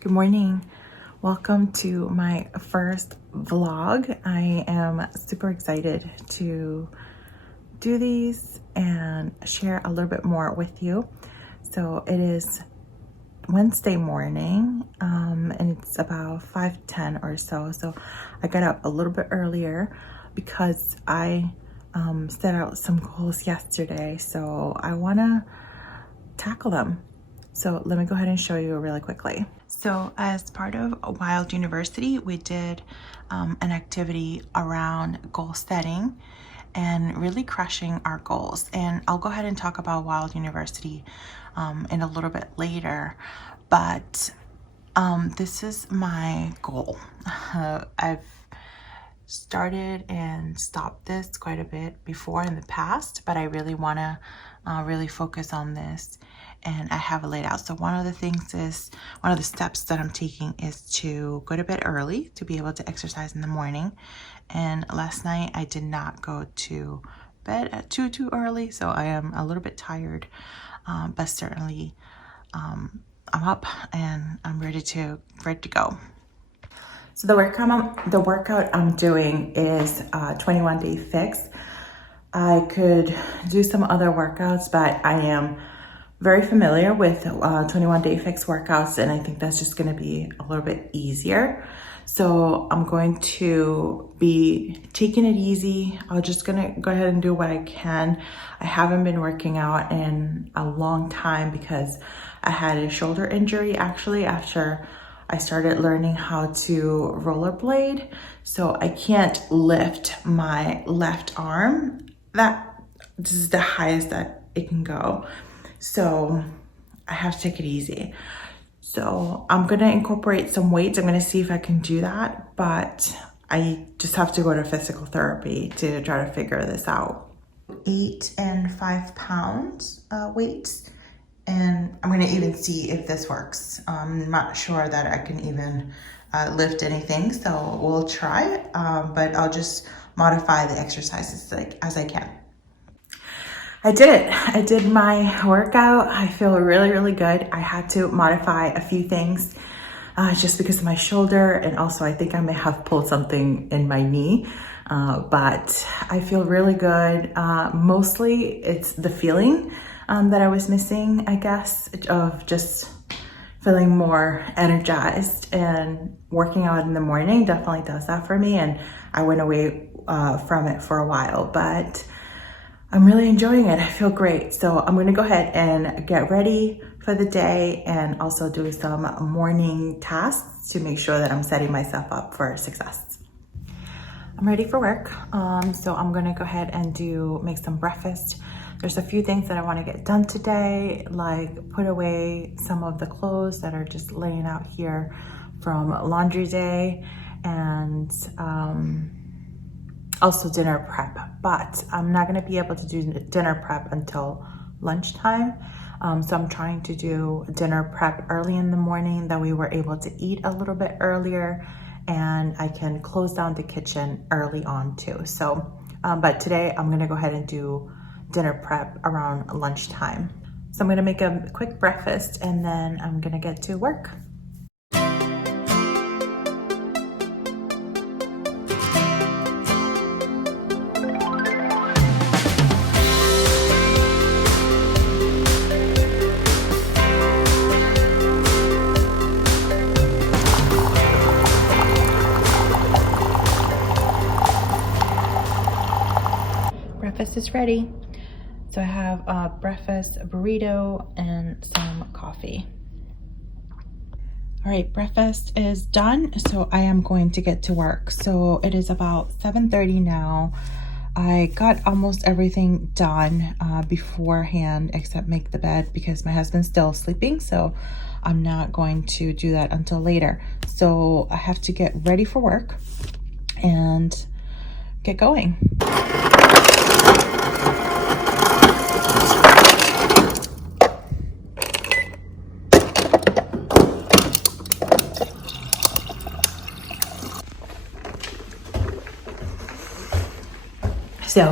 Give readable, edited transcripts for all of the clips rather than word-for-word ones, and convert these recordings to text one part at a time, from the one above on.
Good morning. Welcome to my first vlog. I am super excited to do these and share a little bit more with you. So it is Wednesday morning and it's about 5:10 or so. So I got up a little bit earlier because I set out some goals yesterday. So I want to tackle them. So let me go ahead and show you really quickly. So as part of Wild University, we did an activity around goal setting and really crushing our goals. And I'll go ahead and talk about Wild University in a little bit later, but this is my goal. I've started and stopped this quite a bit before in the past, but I really want to really focus on this, and I have it laid out. So one of the steps that I'm taking is to go to bed early to be able to exercise in the morning. And last night I did not go to bed at too early, so I am a little bit tired, but certainly I'm up and I'm ready to go. So the workout I'm doing is 21-day fix. I could do some other workouts, but I am very familiar with 21-day fix workouts, and I think that's just going to be a little bit easier. So I'm going to be taking it easy. I'm just going to go ahead and do what I can. I haven't been working out in a long time because I had a shoulder injury actually after I started learning how to rollerblade. So I can't lift my left arm. This is the highest that it can go. So I have to take it easy. So I'm gonna incorporate some weights. I'm gonna see if I can do that, but I just have to go to physical therapy to try to figure this out. 8 and 5 pounds weights. And I'm gonna even see if this works. I'm not sure that I can even lift anything, so we'll try it, but I'll just modify the exercises as I can. I did it. I did my workout. I feel really good. I had to modify a few things just because of my shoulder, and also I think I may have pulled something in my knee, but I feel really good. Mostly it's the feeling that I was missing, I guess, of just feeling more energized, and working out in the morning definitely does that for me. And I went away from it for a while, but I'm really enjoying it. I feel great. So I'm gonna go ahead and get ready for the day and also do some morning tasks to make sure that I'm setting myself up for success. I'm ready for work. So I'm gonna go ahead and make some breakfast. There's a few things that I want to get done today, like put away some of the clothes that are just laying out here from laundry day, and also dinner prep. But I'm not going to be able to do dinner prep until lunchtime. So I'm trying to do dinner prep early in the morning, that we were able to eat a little bit earlier, and I can close down the kitchen early on too. So, but today I'm going to go ahead and do dinner prep around lunchtime. So I'm gonna make a quick breakfast and then I'm gonna get to work. Breakfast is ready. So I have a breakfast burrito and some coffee. All right, breakfast is done. So I am going to get to work. So it is about 7:30 now. I got almost everything done beforehand except make the bed because my husband's still sleeping. So I'm not going to do that until later. So I have to get ready for work and get going. So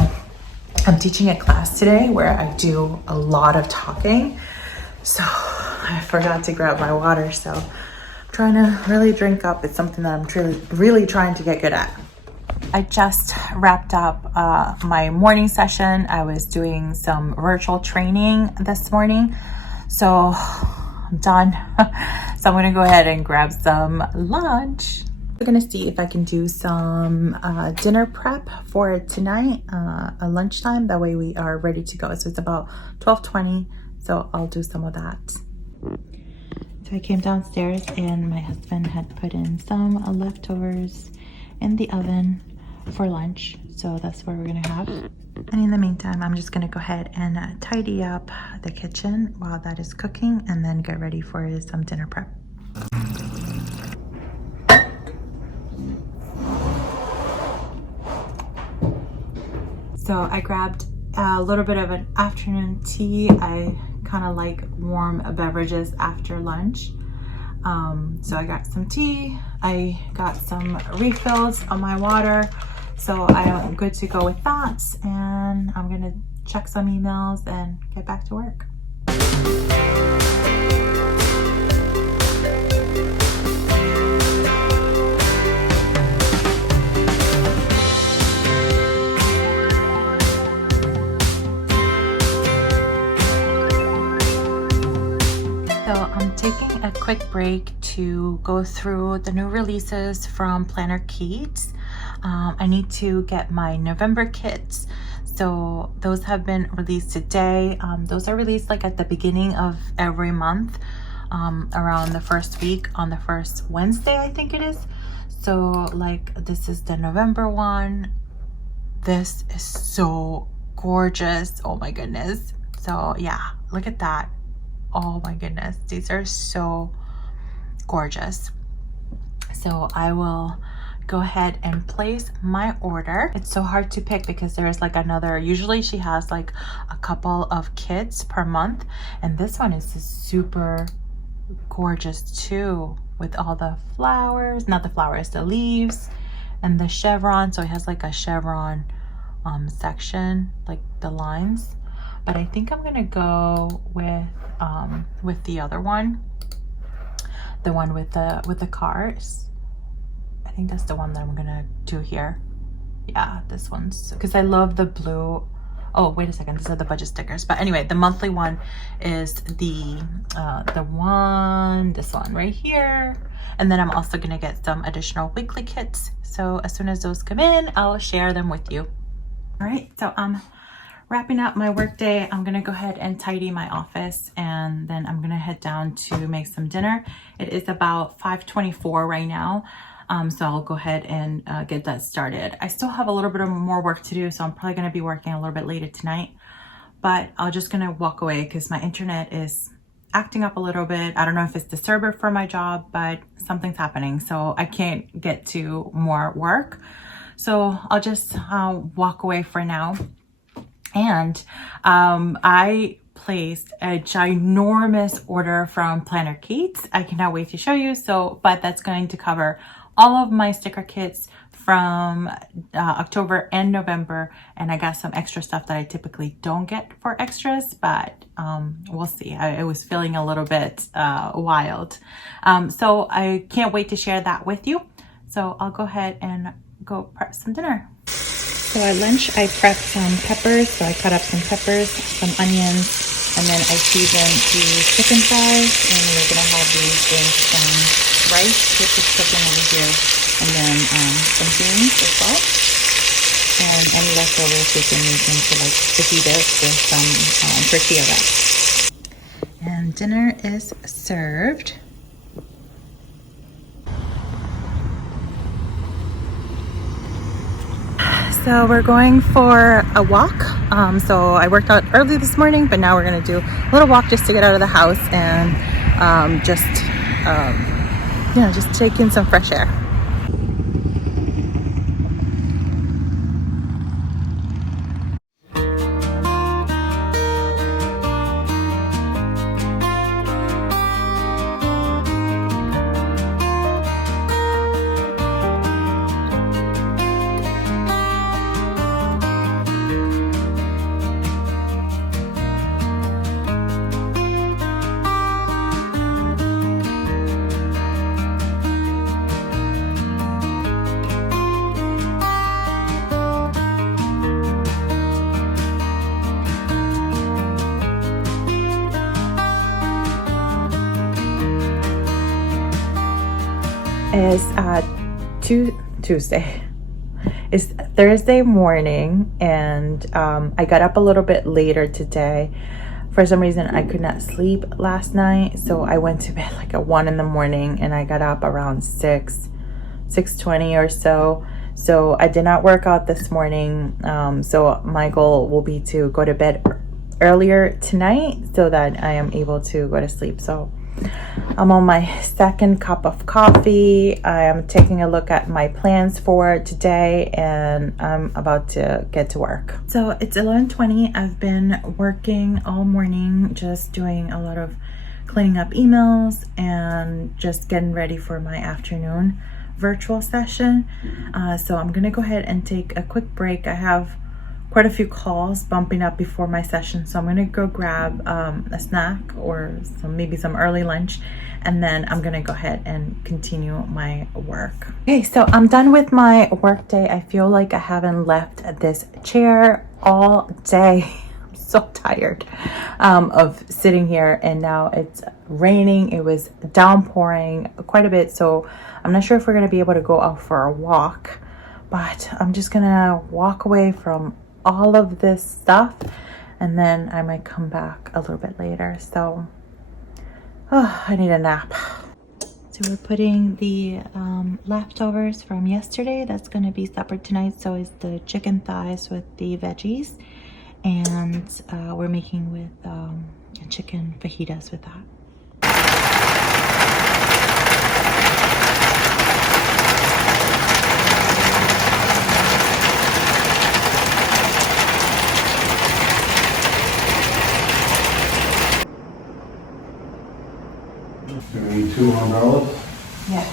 I'm teaching a class today where I do a lot of talking. So I forgot to grab my water. So trying to really drink up. It's something that I'm really trying to get good at. I just wrapped up my morning session. I was doing some virtual training this morning. So I'm done. So I'm gonna go ahead and grab some lunch. We're gonna see if I can do some dinner prep for tonight, a lunchtime. That way we are ready to go. So it's about 12:20. So I'll do some of that. So I came downstairs and my husband had put in some leftovers in the oven for lunch. So that's what we're gonna have. And in the meantime, I'm just gonna go ahead and tidy up the kitchen while that is cooking and then get ready for some dinner prep. So I grabbed a little bit of an afternoon tea. I kind of like warm beverages after lunch. So I got some tea. I got some refills on my water. So I'm good to go with that. And I'm gonna check some emails and get back to work. So I'm taking a quick break to go through the new releases from Planner Keats. I need to get my November kits. So those have been released today. Those are released like at the beginning of every month, around the first week on the first Wednesday, I think it is. So like this is the November one. This is so gorgeous. Oh my goodness. So yeah, look at that. Oh my goodness, these are so gorgeous. So I will go ahead and place my order. It's so hard to pick because there's like another, usually she has like a couple of kits per month, and this one is just super gorgeous too, with all the flowers, not the flowers, the leaves and the chevron. So it has like a chevron section, like the lines. But I think I'm gonna go with the other one, the one with the cars. I think that's the one that I'm gonna do here. Yeah, this one's, because I love the blue. Oh, wait a second, these are the budget stickers. But anyway, the monthly one is this one right here. And then I'm also gonna get some additional weekly kits. So as soon as those come in, I'll share them with you. All right, so wrapping up my work day, I'm gonna go ahead and tidy my office, and then I'm gonna head down to make some dinner. It is about 5:24 right now, so I'll go ahead and get that started. I still have a little bit of more work to do, so I'm probably gonna be working a little bit later tonight, but I'm just gonna walk away because my internet is acting up a little bit. I don't know if it's the server for my job, but something's happening, so I can't get to more work. So I'll just walk away for now. And I placed a ginormous order from Planner Keats. I cannot wait to show you. So, but that's going to cover all of my sticker kits from October and November. And I got some extra stuff that I typically don't get for extras, but we'll see. I was feeling a little bit wild. So I can't wait to share that with you. So I'll go ahead and go prep some dinner. So at lunch, I prepped some peppers. So I cut up some peppers, some onions, and then I seasoned the chicken thighs. And we're gonna have these with some rice, which is cooking over here, and then some beans as well. And any leftovers we can make into like fajitas with some tortilla wraps. And dinner is served. So we're going for a walk. So I worked out early this morning, but now we're gonna do a little walk just to get out of the house and just take in some fresh air. Is Tuesday. It's Thursday morning, and I got up a little bit later today. For some reason, I could not sleep last night, so I went to bed like at 1 in the morning, and I got up around 6:20 or so. So I did not work out this morning. So my goal will be to go to bed earlier tonight so that I am able to go to sleep. So I'm on my second cup of coffee. I am taking a look at my plans for today, and I'm about to get to work. So it's 11:20. I've been working all morning, just doing a lot of cleaning up emails and just getting ready for my afternoon virtual session. So I'm gonna go ahead and take a quick break. I have quite a few calls bumping up before my session, so I'm gonna go grab a snack or maybe some early lunch, and then I'm gonna go ahead and continue my work. Okay, so I'm done with my work day. I feel like I haven't left this chair all day. I'm so tired of sitting here, and now it's raining. It was downpouring quite a bit, so I'm not sure if we're gonna be able to go out for a walk, but I'm just gonna walk away from all of this stuff, and then I might come back a little bit later. So I need a nap. So we're putting the leftovers from yesterday. That's going to be supper tonight. So it's the chicken thighs with the veggies, and we're making with chicken fajitas with that. Do we need 2 umbrellas? Yeah.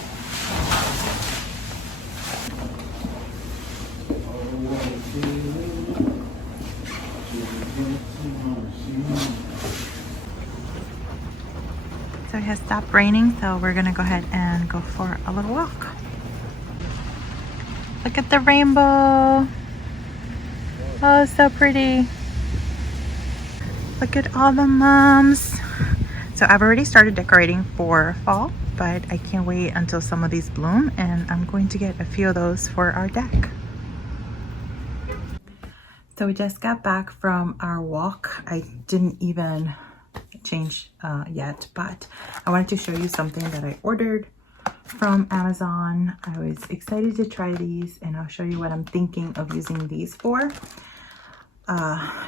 So it has stopped raining, so we're gonna go ahead and go for a little walk. Look at the rainbow. Oh, so pretty. Look at all the mums. So I've already started decorating for fall, but I can't wait until some of these bloom, and I'm going to get a few of those for our deck. So we just got back from our walk. I didn't even change yet, but I wanted to show you something that I ordered from Amazon. I was excited to try these, and I'll show you what I'm thinking of using these for.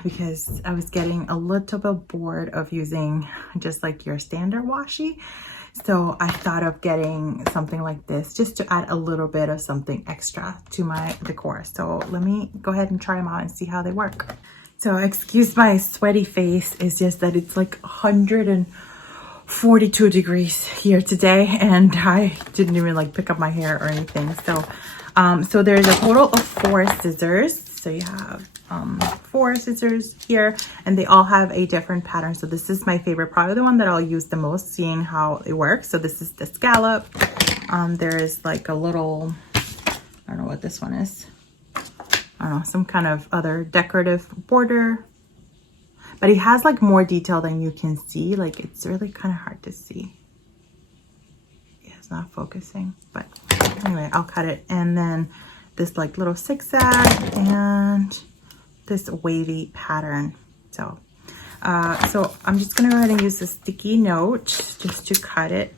Because I was getting a little bit bored of using just like your standard washi. So I thought of getting something like this just to add a little bit of something extra to my decor. So let me go ahead and try them out and see how they work. So excuse my sweaty face, it's just that it's like 142 degrees here today, and I didn't even like pick up my hair or anything. So so there's a total of 4 scissors. So you have 4 scissors here, and they all have a different pattern. So this is my favorite, probably the one that I'll use the most, seeing how it works. So this is the scallop. There is like a little, I don't know what this one is. I don't know, some kind of other decorative border, but it has like more detail than you can see. Like it's really kind of hard to see. Yeah, it's not focusing, but anyway, I'll cut it. And then this like little zigzag and this wavy pattern. So so I'm just gonna go ahead and use the sticky note just to cut it.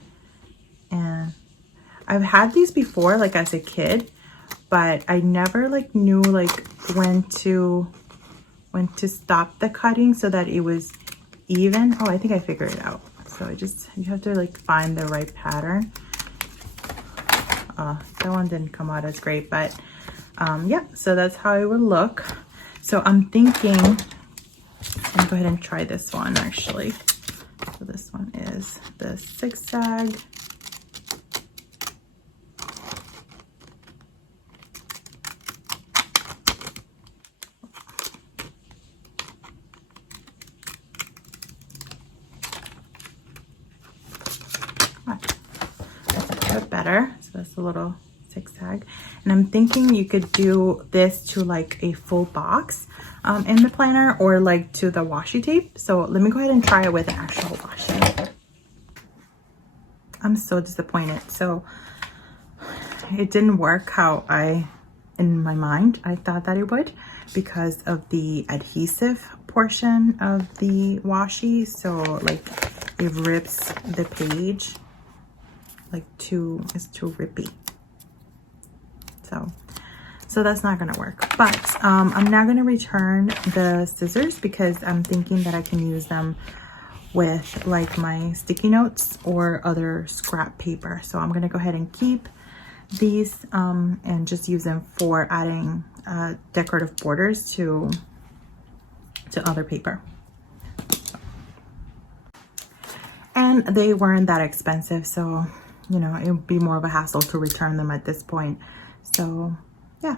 And I've had these before, like as a kid, but I never like knew like when to stop the cutting so that it was even. Oh, I think I figured it out. So you have to like find the right pattern. That one didn't come out as great, but yeah, so that's how it would look. So I'm thinking, I'm gonna go ahead and try this one actually. So this one is the zigzag. That's a bit better. So that's a little zigzag, and I'm thinking you could do this to like a full box in the planner, or like to the washi tape. So let me go ahead and try it with an actual washi. I'm so disappointed. So it didn't work how in my mind I thought that it would, because of the adhesive portion of the washi. So like it rips the page, like it's too rippy. So that's not gonna work. But I'm now gonna return the scissors because I'm thinking that I can use them with like my sticky notes or other scrap paper. So I'm gonna go ahead and keep these and just use them for adding decorative borders to other paper. And they weren't that expensive, so you know, it would be more of a hassle to return them at this point. So yeah,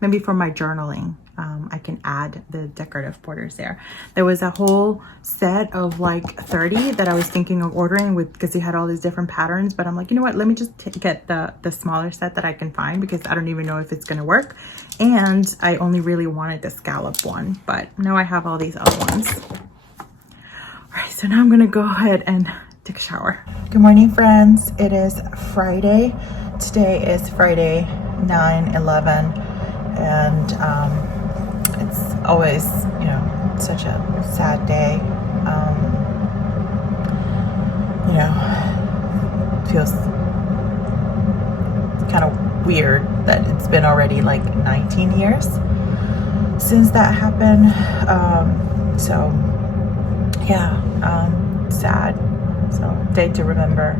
maybe for my journaling, I can add the decorative borders there. There was a whole set of like 30 that I was thinking of ordering with, because they had all these different patterns, but I'm like, you know what, let me just get the smaller set that I can find, because I don't even know if it's gonna work. And I only really wanted the scallop one, but now I have all these other ones. All right, so now I'm gonna go ahead and take a shower. Good morning, friends. It is Friday. Today is Friday, 9/11, and it's always, you know, such a sad day. You know, it feels kind of weird that it's been already like 19 years since that happened. So yeah, sad. So day to remember.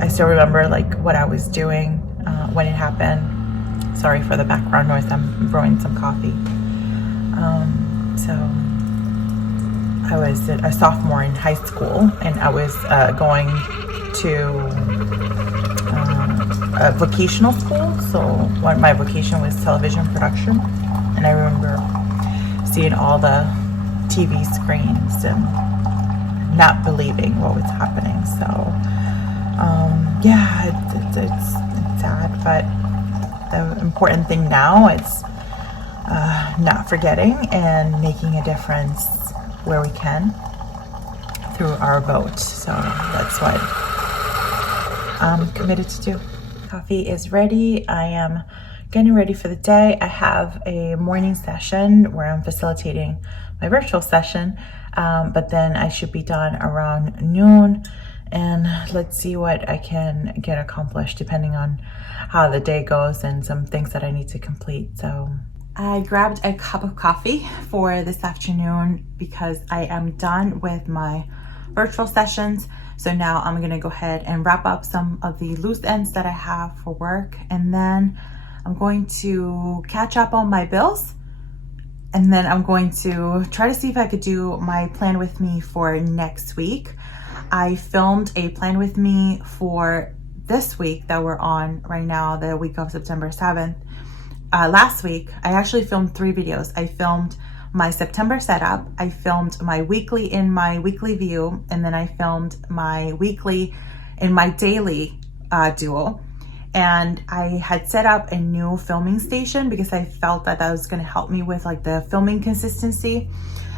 I still remember like what I was doing when it happened. Sorry for the background noise, I'm brewing some coffee. So I was a sophomore in high school, and I was going to a vocational school. So my vocation was television production, and I remember seeing all the TV screens and not believing what was happening. So yeah, it's sad, but the important thing now is not forgetting and making a difference where we can through our vote. So that's what I'm committed to do. Coffee is ready. I am getting ready for the day. I have a morning session where I'm facilitating my virtual session, but then I should be done around noon. And let's see what I can get accomplished depending on how the day goes and some things that I need to complete. So I grabbed a cup of coffee for this afternoon because I am done with my virtual sessions. So now I'm gonna go ahead and wrap up some of the loose ends that I have for work. And then I'm going to catch up on my bills. And then I'm going to try to see if I could do my plan with me for next week. I filmed a plan with me for this week that we're on right now, the week of September 7th. Last week, I actually filmed 3 videos. I filmed my September setup, I filmed my weekly in my weekly view, and then I filmed my weekly in my daily duo. And I had set up a new filming station because I felt that that was going to help me with like the filming consistency.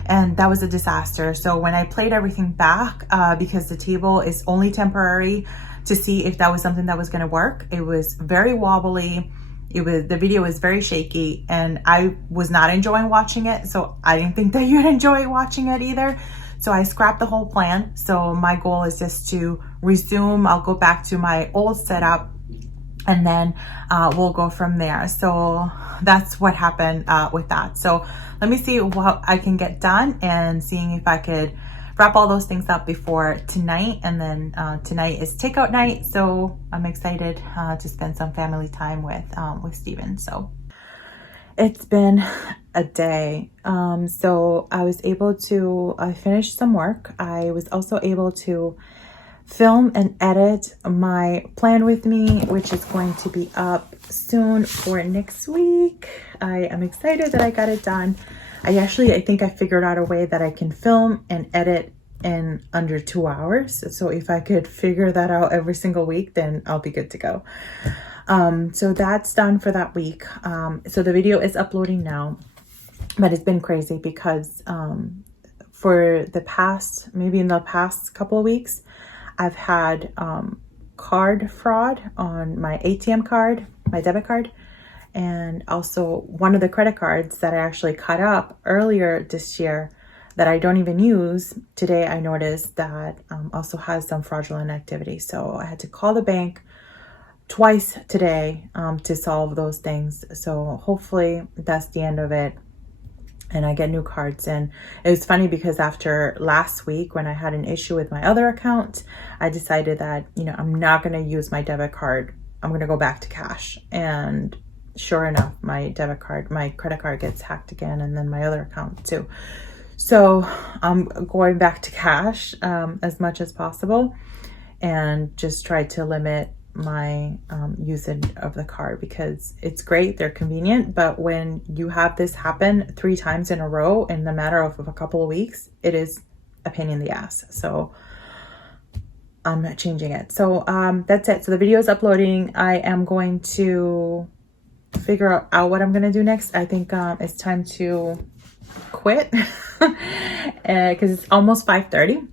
And that was a disaster. So when I played everything back, because the table is only temporary, to see if that was something that was going to work, it was very wobbly. The video was very shaky, and I was not enjoying watching it. So I didn't think that you'd enjoy watching it either. So I scrapped the whole plan. So my goal is just to resume. I'll go back to my old setup, and then we'll go from there. So that's what happened with that. So let me see what I can get done, and seeing if I could wrap all those things up before tonight. And then tonight is takeout night, so I'm excited to spend some family time with Steven. So it's been a day. So I was able to finish some work. I was also able to film and edit my plan with me, which is going to be up soon for next week. I am excited that I got it done. I think I figured out a way that I can film and edit in under 2 hours. So if I could figure that out every single week, then I'll be good to go. So that's done for that week. So the video is uploading now, but it's been crazy because for maybe in the past couple of weeks, I've had card fraud on my ATM card, my debit card, and also one of the credit cards that I actually cut up earlier this year that I don't even use. Today I noticed that also has some fraudulent activity. So I had to call the bank twice today to solve those things. So hopefully that's the end of it and I get new cards. And it was funny because after last week when I had an issue with my other account, I decided that, you know, I'm not going to use my debit card. I'm going to go back to cash. And sure enough, my debit card, my credit card gets hacked again, and then my other account too. So I'm going back to cash as much as possible and just try to limit my usage of the card, because it's great, they're convenient, but when you have this happen 3 times in a row in the matter of a couple of weeks, it is a pain in the ass. So I'm changing it. So that's it. So the video is uploading. I am going to figure out what I'm going to do next. I think it's time to quit because it's almost 5:30.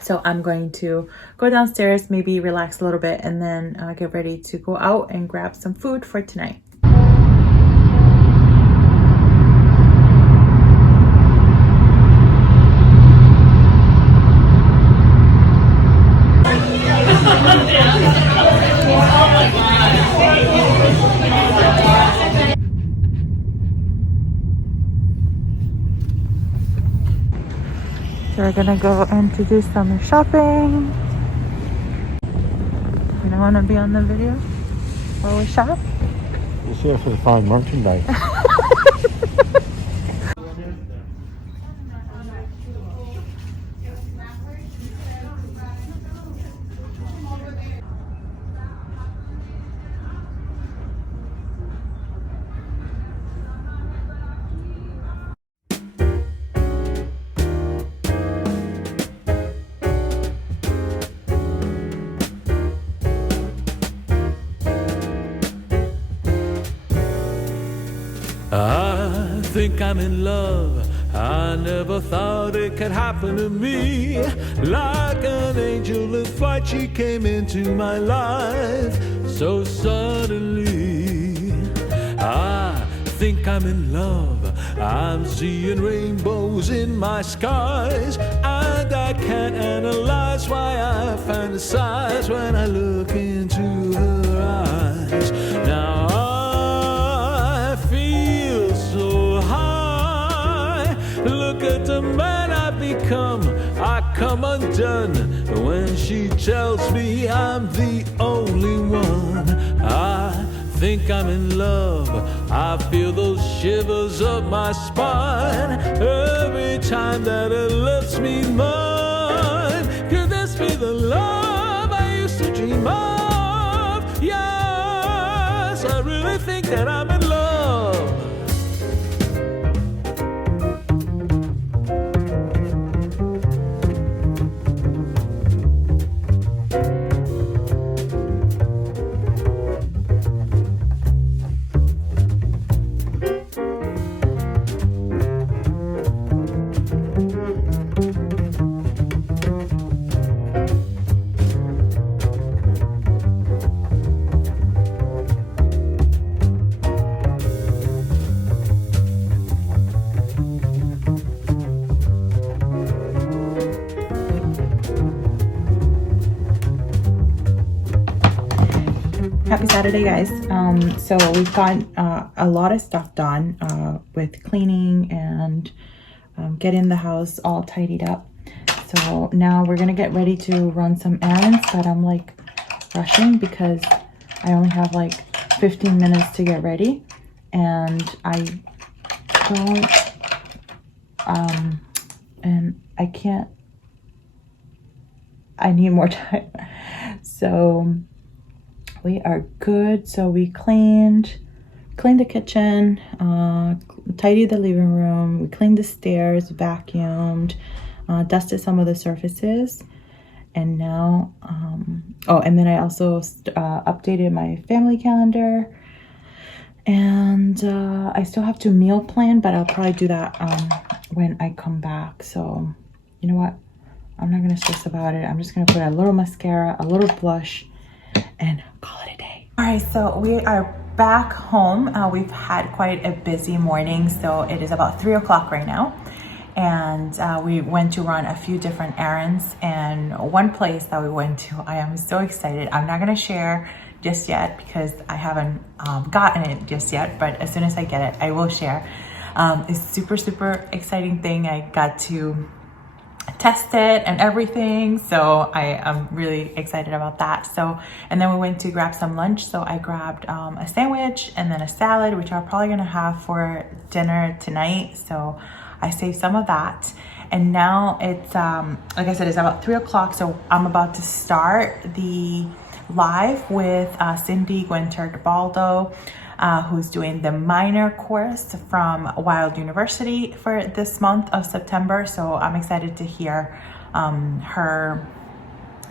So I'm going to go downstairs, maybe relax a little bit, and then get ready to go out and grab some food for tonight. So we're gonna go in to do some shopping. You don't want to be on the video while we shop? We'll see if we find merchandise. I think I'm in love. I never thought it could happen to me. Like an angel in flight, she came into my life so suddenly. I think I'm in love. I'm seeing rainbows in my skies, and I can't analyze why I fantasize when I look into her eyes. Now look at the man I've become. I come undone when she tells me I'm the only one. I think I'm in love. I feel those shivers up my spine every time that it lets me mine. Could this be the love I used to dream of? Yes, I really think that I'm in love. Happy Saturday, guys. So we've got a lot of stuff done with cleaning and getting the house all tidied up. So now we're gonna get ready to run some errands, but I'm like rushing because I only have like 15 minutes to get ready, and I don't and I can't, I need more time. So we are good. So we cleaned the kitchen, tidied the living room, we cleaned the stairs, vacuumed, dusted some of the surfaces, and now oh, and then I also updated my family calendar, and I still have to meal plan, but I'll probably do that when I come back. So you know what, I'm not gonna stress about it. I'm just gonna put a little mascara, a little blush, and call it a day. All right, so we are back home. We've had quite a busy morning, so it is about 3 o'clock right now. And we went to run a few different errands, and one place that we went to, I am so excited. I'm not gonna share just yet because I haven't gotten it just yet, but as soon as I get it, I will share. It's super exciting thing. I got to test it and everything, so I am really excited about that. So, and then we went to grab some lunch, so I grabbed a sandwich and then a salad, which I'm probably gonna have for dinner tonight, so I saved some of that. And now it's like I said, it's about 3 o'clock, so I'm about to start the live with Cindy Guenther-Baldo, who's doing the minor course from Wild University for this month of September. So I'm excited to hear her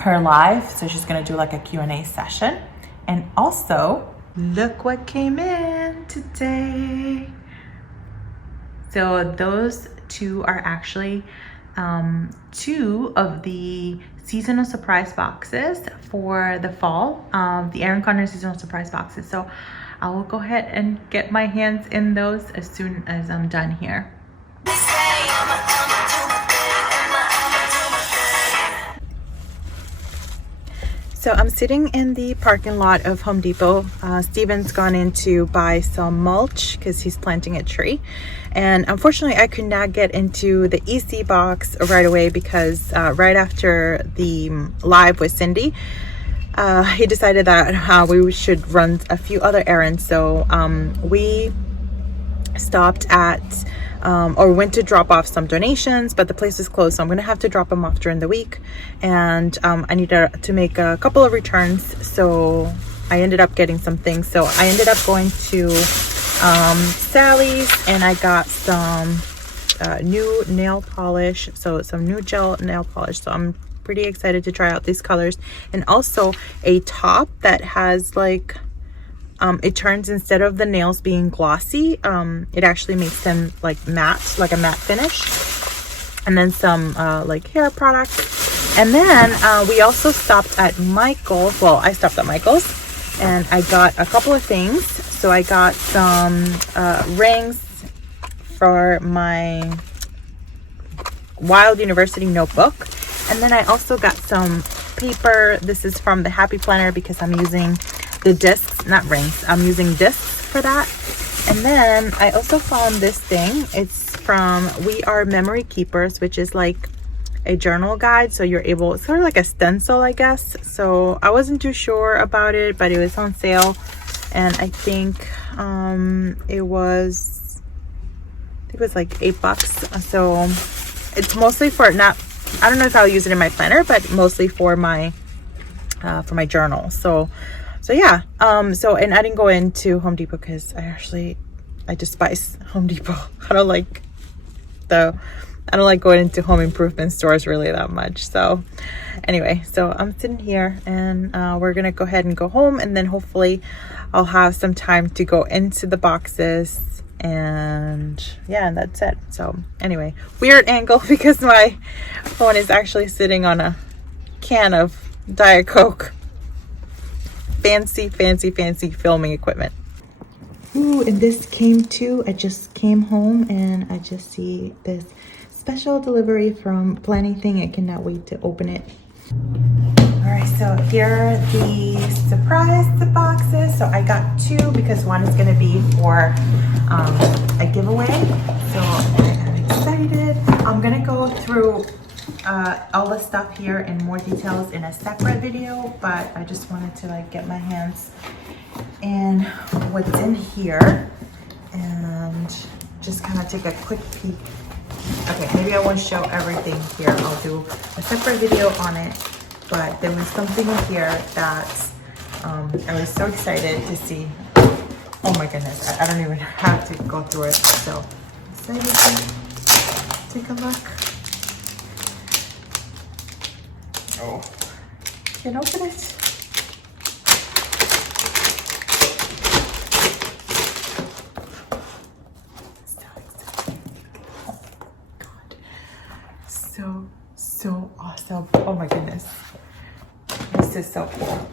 live. So she's gonna do like a Q&A session. And also, look what came in today. So those two are actually two of the seasonal surprise boxes for the fall, the Erin Condren seasonal surprise boxes. So I will go ahead and get my hands in those as soon as I'm done here. So I'm sitting in the parking lot of Home Depot. Steven's gone in to buy some mulch because he's planting a tree. And unfortunately, I could not get into the EC box right away because right after the live with Cindy, he decided that we should run a few other errands. So we stopped at or went to drop off some donations, but the place was closed, so I'm gonna have to drop them off during the week. And I need to make a couple of returns, so I ended up getting some things. So I ended up going to Sally's, and I got some new nail polish, so some new gel nail polish. So I'm pretty excited to try out these colors, and also a top that has like it turns, instead of the nails being glossy, it actually makes them like matte, like a matte finish. And then some like hair products. And then we also stopped at Michael's. Well, I stopped at Michael's and I got a couple of things. So I got some rings for my Wild University notebook. And then I also got some paper. This is from the Happy Planner because I'm using the discs, not rings. I'm using discs for that. And then I also found this thing. It's from We Are Memory Keepers, which is like a journal guide. So you're able, it's sort of like a stencil, I guess. So I wasn't too sure about it, but it was on sale. And I think it was like $8. So it's mostly for not, I don't know if I'll use it in my planner, but mostly for my journal. So yeah, and I didn't go into Home Depot because I despise Home Depot. I don't like going into home improvement stores really that much. So anyway, so I'm sitting here and we're gonna go ahead and go home, and then hopefully I'll have some time to go into the boxes, and yeah, and that's it. So anyway, weird angle because my phone is actually sitting on a can of Diet Coke. Fancy filming equipment. Ooh, and this came too. I just came home and I just see this special delivery from Planning Thing. I cannot wait to open it. All right, so here are the surprise boxes. So I got two because one is gonna be for a giveaway. So I'm excited. I'm gonna go through all the stuff here in more details in a separate video, but I just wanted to like get my hands in what's in here and just kind of take a quick peek. Okay, maybe I won't show everything here. I'll do a separate video on it, but there was something in here that I was so excited to see. Oh my goodness, I don't even have to go through it. So excited to take a look. Oh, can't open it. So exciting. Oh God. So awesome. Oh my goodness. This is so cool.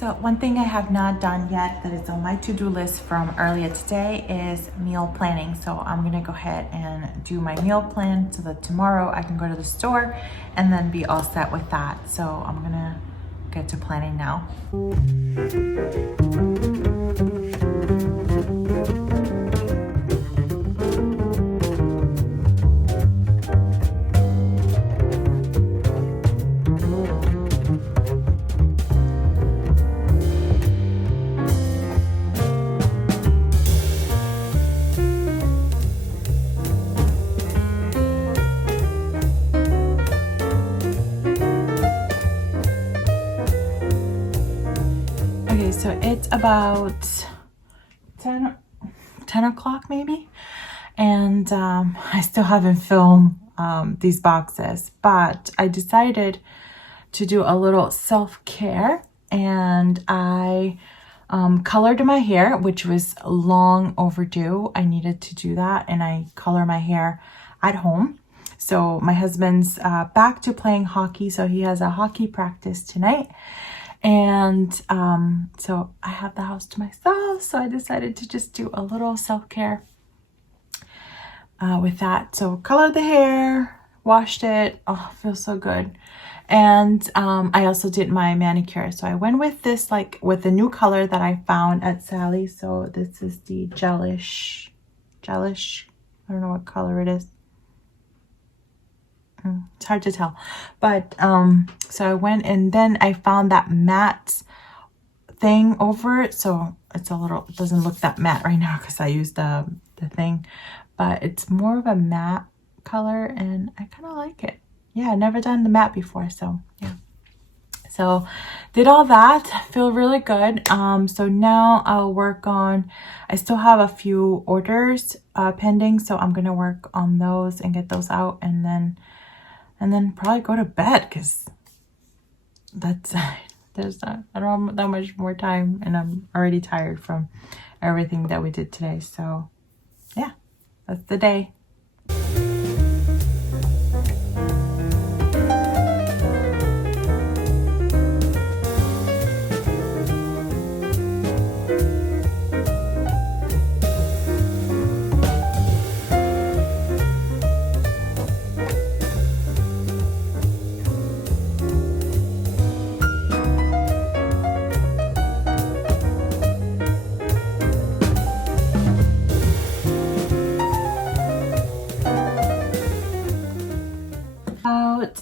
So one thing I have not done yet that is on my to-do list from earlier today is meal planning. So I'm gonna go ahead and do my meal plan so that tomorrow I can go to the store and then be all set with that. So I'm gonna get to planning now. Okay, so it's about 10 o'clock maybe, and I still haven't filmed these boxes, but I decided to do a little self-care, and I colored my hair, which was long overdue. I needed to do that, and I color my hair at home. So my husband's back to playing hockey, so he has a hockey practice tonight. And so I have the house to myself, so I decided to just do a little self-care with that. So colored the hair, washed it. Oh, feels so good. And I also did my manicure. So I went with this, like with the new color that I found at Sally's. So this is the gelish, I don't know what color it is. It's hard to tell, but so I went, and then I found that matte thing over it, so it's a little, it doesn't look that matte right now because I used the thing, but it's more of a matte color and I kind of like it. Yeah, I've never done the matte before, so yeah. So did all that, feel really good. So now I'll work on, I still have a few orders pending, so I'm gonna work on those and get those out, and then probably go to bed, because that's I don't have that much more time, and I'm already tired from everything that we did today. So yeah, that's the day.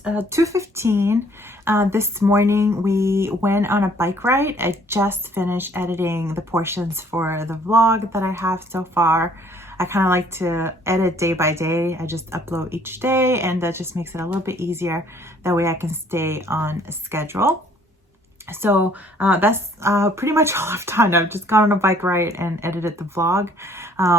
About 2:15 this morning we went on a bike ride. I just finished editing the portions for the vlog that I have so far. I kind of like to edit day by day. I just upload each day, and that just makes it a little bit easier. That way I can stay on a schedule. So that's pretty much all I've done. I've just gone on a bike ride and edited the vlog.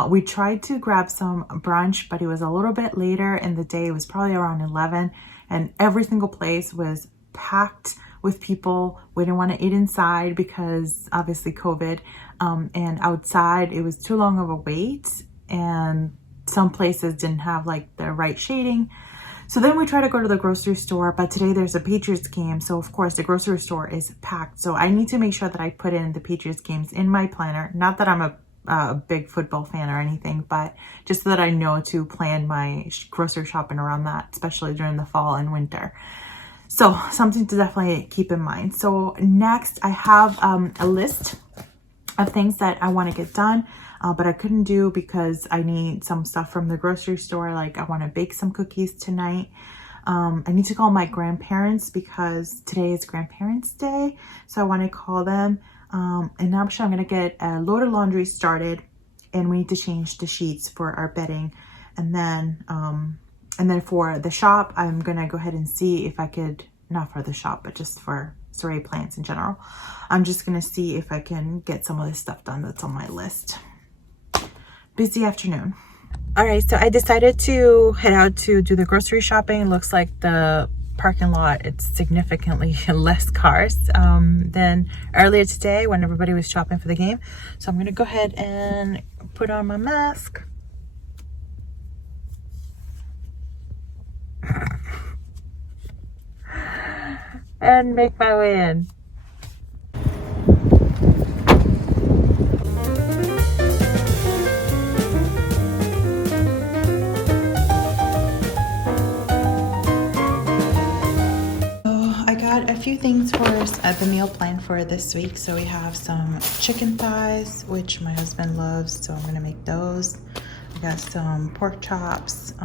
We tried to grab some brunch, but it was a little bit later in the day. It was probably around 11, and every single place was packed with people. We didn't want to eat inside because obviously COVID, and outside it was too long of a wait, and some places didn't have like the right shading. So then we tried to go to the grocery store, but today there's a Patriots game. So of course the grocery store is packed. So I need to make sure that I put in the Patriots games in my planner. Not that I'm a big football fan or anything, but just so that I know to plan my grocery shopping around that, especially during the fall and winter. So something to definitely keep in mind. So next I have a list of things that I want to get done. But I couldn't do because I need some stuff from the grocery store. Like I want to bake some cookies tonight. I need to call my grandparents because today is Grandparents' Day. So I want to call them. And now I'm going to get a load of laundry started, and we need to change the sheets for our bedding. And then for the shop, I'm going to go ahead and see if I could, not for the shop, but just for Saray plants in general. I'm just going to see if I can get some of this stuff done that's on my list. Busy afternoon. All right, so I decided to head out to do the grocery shopping. It looks like the parking lot, it's significantly less cars than earlier today when everybody was shopping for the game. So I'm gonna go ahead and put on my mask. And make my way in. few things for the meal plan for this week. So we have some chicken thighs, which my husband loves, so I'm gonna make those. I got some pork chops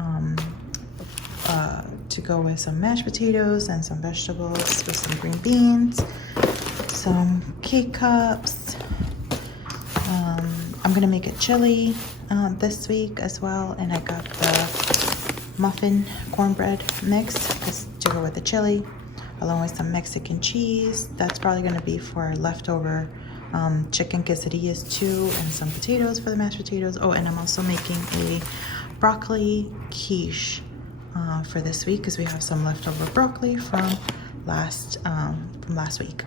to go with some mashed potatoes and some vegetables with some green beans, some K-cups. I'm gonna make a chili this week as well, and I got the muffin cornbread mix to go with the chili, along with some Mexican cheese. That's probably gonna be for leftover chicken quesadillas too, and some potatoes for the mashed potatoes. Oh, and I'm also making a broccoli quiche for this week because we have some leftover broccoli from last week.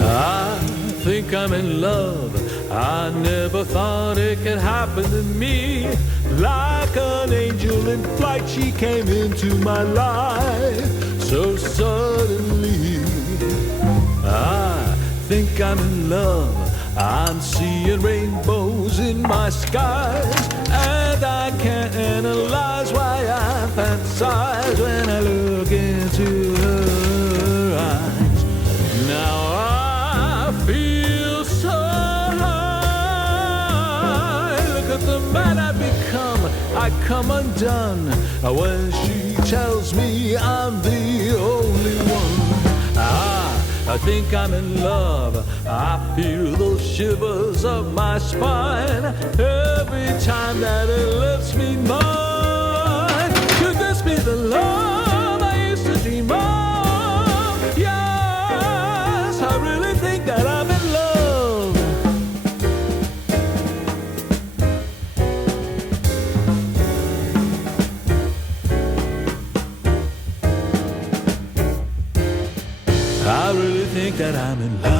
I think I'm in love. I never thought it could happen to me. Like an angel in flight, she came into my life so suddenly. I think I'm in love. I'm seeing rainbows in my skies, and I can't analyze why I fantasize when I look into her eyes. Now I feel so high. Look at the man I've become. I come undone when she tells me I'm the only one. I think I'm in love. I feel those shivers up my spine every time that it lifts me mine. Could this be the love I used to dream of? Yes, I really think that I'm in love. I really think that I'm in love.